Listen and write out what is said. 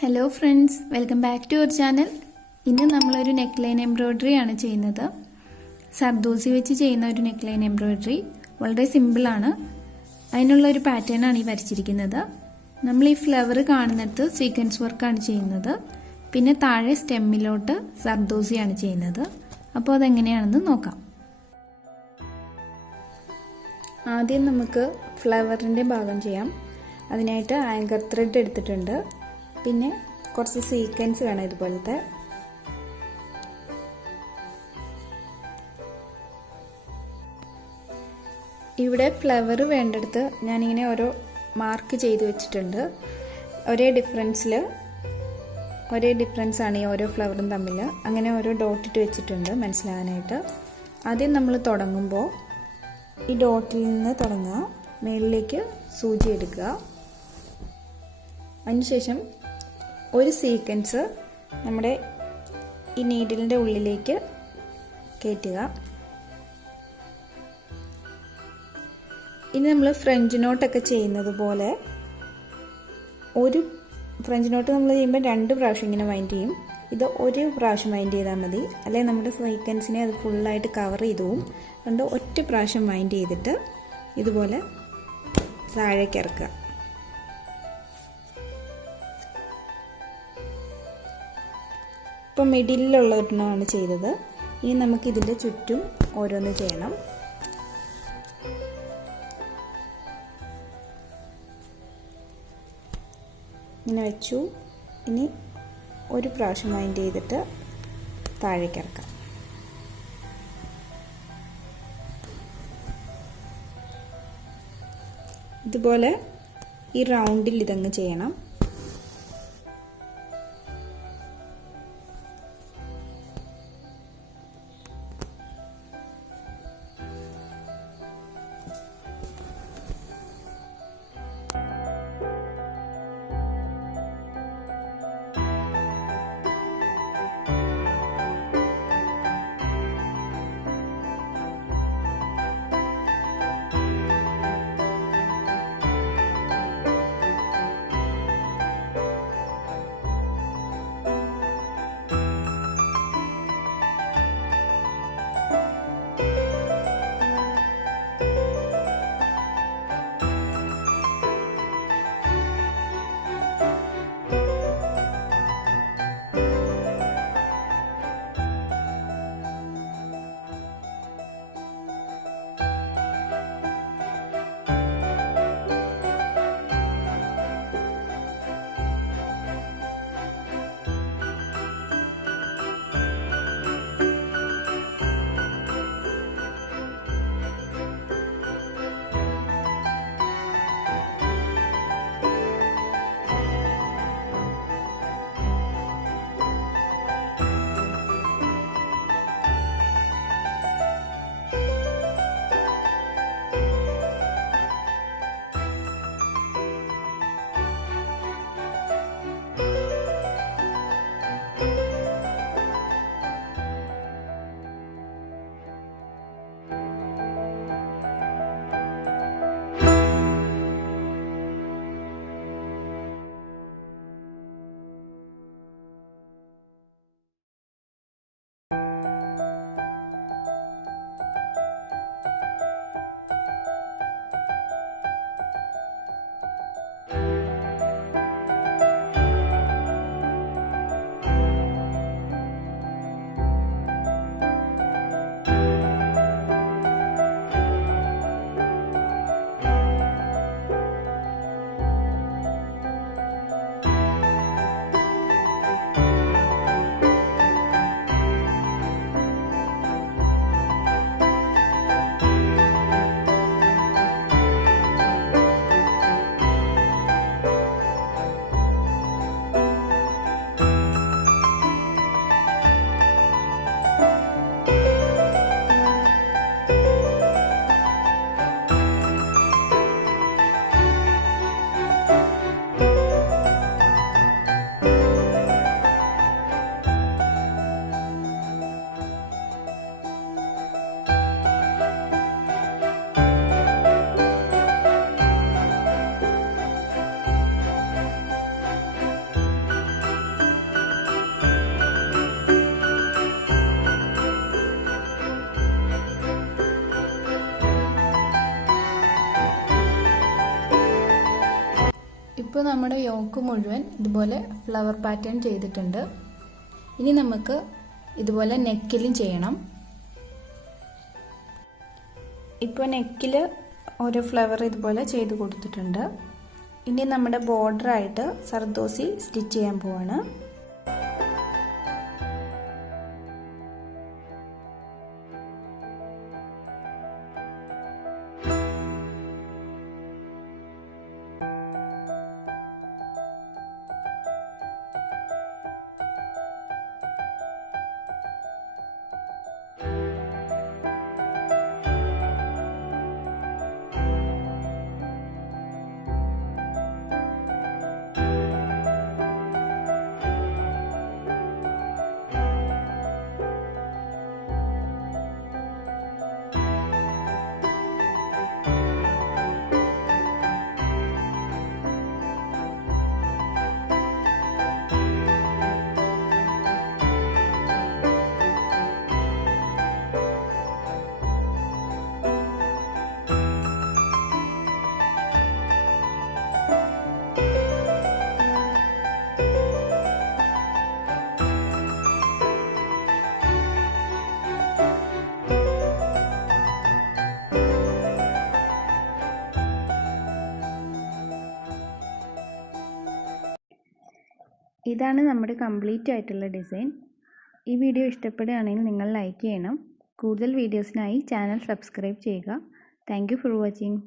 Hello friends, welcome back to our channel. ഇന്ന് നമ്മളൊരു neckline embroidery ആണ് ചെയ്യുന്നത്. സർദോസി വെച്ച് ചെയ്യുന്ന ഒരു നെക്ലൈൻ എംബ്രോയ്ഡറി വളരെ സിമ്പിളാണ്. അതിനുള്ള ഒരു പാറ്റേൺ ആണ് ഈ വരച്ചിരിക്കുന്നത്. നമ്മൾ ഈ ഫ്ലവർ കാണുന്നിടത്ത് സീക്വൻസ് വർക്കാണ് ചെയ്യുന്നത്. പിന്നെ താഴെ സ്റ്റെമ്മിലോട്ട് സർദോസിയാണ് ചെയ്യുന്നത്. അപ്പോൾ അതെങ്ങനെയാണെന്ന് നോക്കാം. ആദ്യം നമുക്ക് ഫ്ലവറിൻ്റെ ഭാഗം ചെയ്യാം. അതിനായിട്ട് ആങ്കർ ത്രെഡ് എടുത്തിട്ടുണ്ട്. പിന്നെ കുറച്ച് സീക്വൻസ് വേണം ഇതുപോലത്തെ. ഇവിടെ ഫ്ലവർ വേണ്ടടുത്ത് ഞാനിങ്ങനെ ഓരോ മാർക്ക് ചെയ്ത് വെച്ചിട്ടുണ്ട്. ഒരേ ഡിഫറൻസ് ആണ് ഈ ഓരോ ഫ്ലവറും തമ്മിൽ. അങ്ങനെ ഓരോ ഡോട്ടിട്ട് വെച്ചിട്ടുണ്ട് മനസ്സിലാകാനായിട്ട്. ആദ്യം നമ്മൾ തുടങ്ങുമ്പോൾ ഈ ഡോട്ടിൽ നിന്ന് തുടങ്ങുക, മേളിലേക്ക് സൂചി എടുക്കുക. അതിനുശേഷം ഒരു സീക്വൻസ് നമ്മുടെ ഈ നീഡിലിൻ്റെ ഉള്ളിലേക്ക് കയറ്റുക. ഇനി നമ്മൾ ഫ്രഞ്ച് നോട്ടൊക്കെ ചെയ്യുന്നത് പോലെ ഒരു ഫ്രഞ്ച് നോട്ട് നമ്മൾ ചെയ്യുമ്പോൾ 2 പ്രാവശ്യം ഇങ്ങനെ വൈൻഡ് ചെയ്യും. ഇത് ഒരു പ്രാവശ്യം വൈൻഡ് ചെയ്താൽ മതി, അല്ലെങ്കിൽ നമ്മുടെ സീക്വൻസിനെ അത് ഫുള്ളായിട്ട് കവർ ചെയ്തു പോകും. അതുകൊണ്ട് ഒറ്റ പ്രാവശ്യം വൈൻഡ് ചെയ്തിട്ട് ഇതുപോലെ താഴേക്ക് ഇറക്കുക. ഇപ്പോൾ മിഡിലുള്ള ഒരെണ്ണമാണ് ചെയ്തത്. ഇനി നമുക്ക് ഇതിൻ്റെ ചുറ്റും ഓരോന്ന് ചെയ്യണം. ഇങ്ങനെ വെച്ചു. ഇനി ഒരു പ്രാവശ്യം വൈൻഡ് ചെയ്തിട്ട് താഴേക്ക് ഇറക്കാം. ഇതുപോലെ ഈ റൗണ്ടിൽ ഇതങ്ങ് ചെയ്യണം. ഇപ്പോൾ നമ്മുടെ യോക്ക് മുഴുവൻ ഇതുപോലെ ഫ്ലവർ പാറ്റേൺ ചെയ്തിട്ടുണ്ട്. ഇനി നമുക്ക് ഇതുപോലെ നെക്കിലും ചെയ്യണം. ഇപ്പോൾ നെക്കിൽ ഒരു ഫ്ലവർ ഇതുപോലെ ചെയ്ത് കൊടുത്തിട്ടുണ്ട്. ഇനി നമ്മുടെ ബോർഡറായിട്ട് സർദോസി സ്റ്റിച്ച് ചെയ്യാൻ പോവാണ്. ഇതാണ് നമ്മുടെ കംപ്ലീറ്റ് ആയിട്ടുള്ള ഡിസൈൻ. ഈ വീഡിയോ ഇഷ്ടപ്പെടുകയാണെങ്കിൽ നിങ്ങൾ ലൈക്ക് ചെയ്യണം. കൂടുതൽ വീഡിയോസിനായി ചാനൽ സബ്സ്ക്രൈബ് ചെയ്യുക. Thank you for watching.